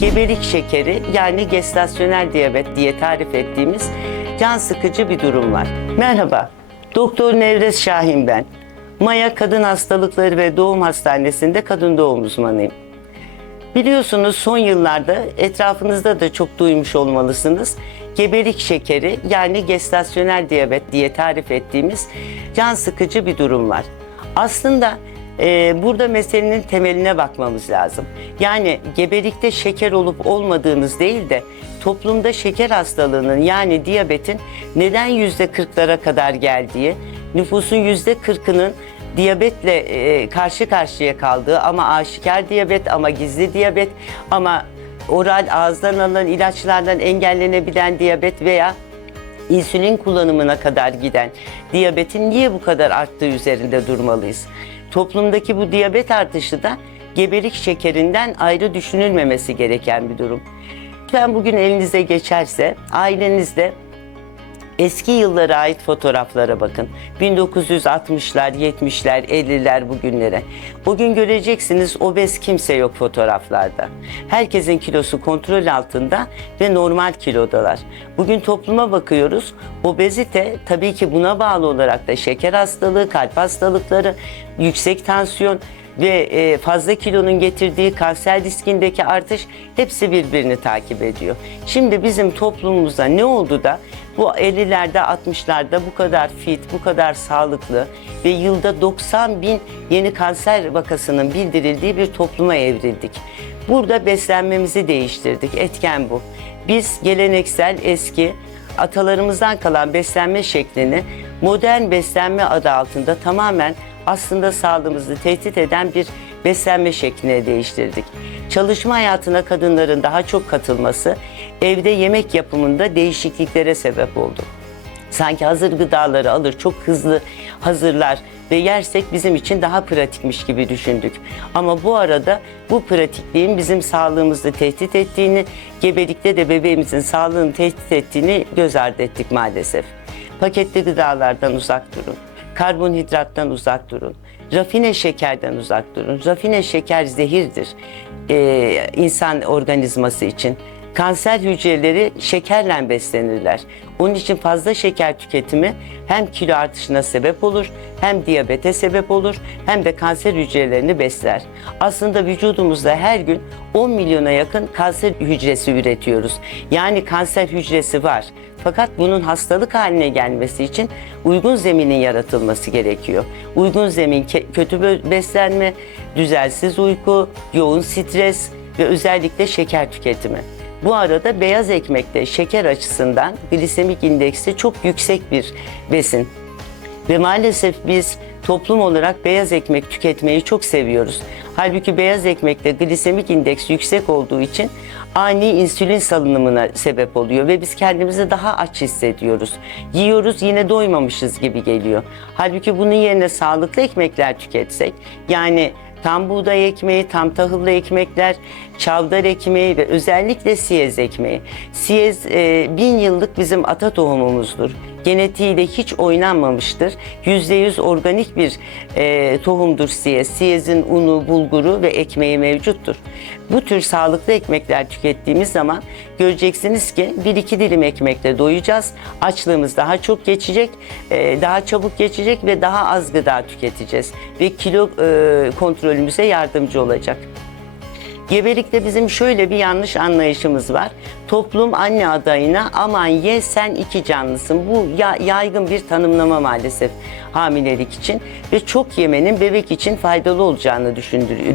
Gebelik şekeri yani gestasyonel diyabet diye tarif ettiğimiz can sıkıcı bir durum var. Merhaba, Doktor Nevres Şahin ben. Maya Kadın Hastalıkları ve Doğum Hastanesi'nde kadın doğum uzmanıyım. Biliyorsunuz son yıllarda etrafınızda da çok duymuş olmalısınız. Gebelik şekeri yani gestasyonel diyabet diye tarif ettiğimiz can sıkıcı bir durum var. Aslında e, burada meselenin temeline bakmamız lazım. Yani gebelikte şeker olup olmadığınız değil de toplumda şeker hastalığının yani diyabetin neden yüzde kırklara kadar geldiği, nüfusun yüzde kırkının diyabetle e, karşı karşıya kaldığı ama aşikar diyabet ama gizli diyabet ama oral ağızdan alınan ilaçlardan engellenebilen diyabet veya insülin kullanımına kadar giden diyabetin niye bu kadar arttığı üzerinde durmalıyız. Toplumdaki bu diyabet artışı da gebelik şekerinden ayrı düşünülmemesi gereken bir durum. Lütfen bugün elinize geçerse ailenizde Eski yıllara ait fotoğraflara bakın. 1960'lar, 70'ler, 50'ler bugünlere. Bugün göreceksiniz obez kimse yok fotoğraflarda. Herkesin kilosu kontrol altında ve normal kilodalar. Bugün topluma bakıyoruz. Obezite tabii ki buna bağlı olarak da şeker hastalığı, kalp hastalıkları, yüksek tansiyon ve e, fazla kilonun getirdiği kanser riskindeki artış hepsi birbirini takip ediyor. Şimdi bizim toplumumuzda ne oldu da bu 50'lerde 60'larda bu kadar fit, bu kadar sağlıklı ve yılda 90 bin yeni kanser vakasının bildirildiği bir topluma evrildik. Burada beslenmemizi değiştirdik. Etken bu. Biz geleneksel eski atalarımızdan kalan beslenme şeklini modern beslenme adı altında tamamen aslında sağlığımızı tehdit eden bir beslenme şekline değiştirdik. Çalışma hayatına kadınların daha çok katılması evde yemek yapımında değişikliklere sebep oldu. Sanki hazır gıdaları alır, çok hızlı hazırlar ve yersek bizim için daha pratikmiş gibi düşündük. Ama bu arada bu pratikliğin bizim sağlığımızı tehdit ettiğini, gebelikte de bebeğimizin sağlığını tehdit ettiğini göz ardı ettik maalesef. Paketli gıdalardan uzak durun. Karbonhidrattan uzak durun. Rafine şekerden uzak durun. Rafine şeker zehirdir ee, insan organizması için. Kanser hücreleri şekerle beslenirler. Onun için fazla şeker tüketimi hem kilo artışına sebep olur, hem diyabete sebep olur, hem de kanser hücrelerini besler. Aslında vücudumuzda her gün 10 milyona yakın kanser hücresi üretiyoruz. Yani kanser hücresi var. Fakat bunun hastalık haline gelmesi için uygun zeminin yaratılması gerekiyor. Uygun zemin kötü beslenme, düzensiz uyku, yoğun stres ve özellikle şeker tüketimi. Bu arada beyaz ekmekte şeker açısından glisemik indeksi çok yüksek bir besin. Ve maalesef biz toplum olarak beyaz ekmek tüketmeyi çok seviyoruz. Halbuki beyaz ekmekte glisemik indeks yüksek olduğu için ani insülin salınımına sebep oluyor ve biz kendimizi daha aç hissediyoruz. Yiyoruz yine doymamışız gibi geliyor. Halbuki bunun yerine sağlıklı ekmekler tüketsek yani tam buğday ekmeği, tam tahıllı ekmekler, çavdar ekmeği ve özellikle siyez ekmeği. Siyez e, bin yıllık bizim ata tohumumuzdur. Genetiğiyle hiç oynanmamıştır. %100 organik bir e, tohumdur siyez. Siyezin unu, bulguru ve ekmeği mevcuttur. Bu tür sağlıklı ekmekler tükettiğimiz zaman göreceksiniz ki bir iki dilim ekmekle doyacağız. Açlığımız daha çok geçecek, e, daha çabuk geçecek ve daha az gıda tüketeceğiz. Ve kilo e, kontrolümüze yardımcı olacak. Gebelikte bizim şöyle bir yanlış anlayışımız var. Toplum anne adayına aman ye sen iki canlısın. Bu ya- yaygın bir tanımlama maalesef hamilelik için ve çok yemenin bebek için faydalı olacağını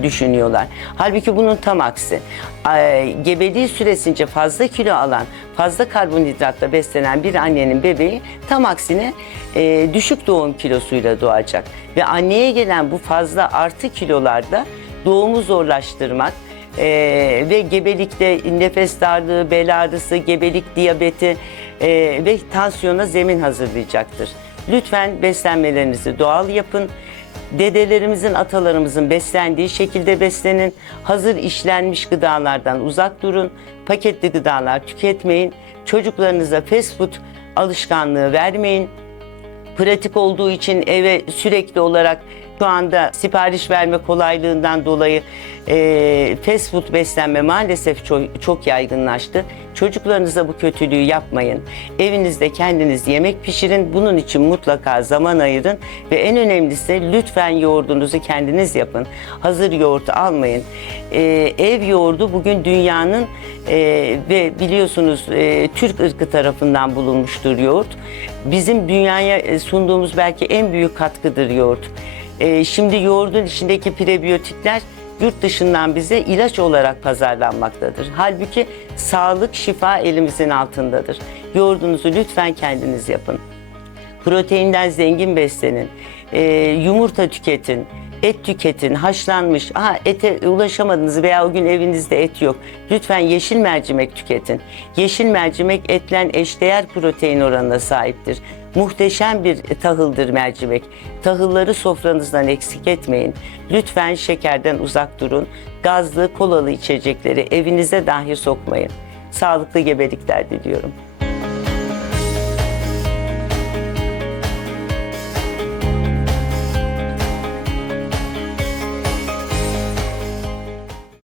düşünüyorlar. Halbuki bunun tam aksi. Ay, Gebeliği süresince fazla kilo alan, fazla karbonhidratla beslenen bir annenin bebeği tam aksine e, düşük doğum kilosuyla doğacak. Ve anneye gelen bu fazla artı kilolarda doğumu zorlaştırmak, ee, ve gebelikte nefes darlığı, bel ağrısı, gebelik diyabeti e, ve tansiyona zemin hazırlayacaktır. Lütfen beslenmelerinizi doğal yapın. Dedelerimizin, atalarımızın beslendiği şekilde beslenin. Hazır işlenmiş gıdalardan uzak durun. Paketli gıdalar tüketmeyin. Çocuklarınıza fast food alışkanlığı vermeyin pratik olduğu için eve sürekli olarak Şu anda sipariş verme kolaylığından dolayı e, fast food beslenme maalesef çok, çok yaygınlaştı. Çocuklarınıza bu kötülüğü yapmayın. Evinizde kendiniz yemek pişirin. Bunun için mutlaka zaman ayırın. Ve en önemlisi lütfen yoğurdunuzu kendiniz yapın. Hazır yoğurt almayın. E, ev yoğurdu bugün dünyanın e, ve biliyorsunuz e, Türk ırkı tarafından bulunmuştur yoğurt. Bizim dünyaya e, sunduğumuz belki en büyük katkıdır yoğurt. E, şimdi yoğurdun içindeki prebiyotikler yurt dışından bize ilaç olarak pazarlanmaktadır. Halbuki sağlık, şifa elimizin altındadır. Yoğurdunuzu lütfen kendiniz yapın. Proteinden zengin beslenin. Ee, yumurta tüketin. Et tüketin, haşlanmış, aha ete ulaşamadınız veya o gün evinizde et yok. Lütfen yeşil mercimek tüketin. Yeşil mercimek etlen eşdeğer protein oranına sahiptir. Muhteşem bir tahıldır mercimek. Tahılları sofranızdan eksik etmeyin. Lütfen şekerden uzak durun. Gazlı, kolalı içecekleri evinize dahi sokmayın. Sağlıklı gebelikler diliyorum.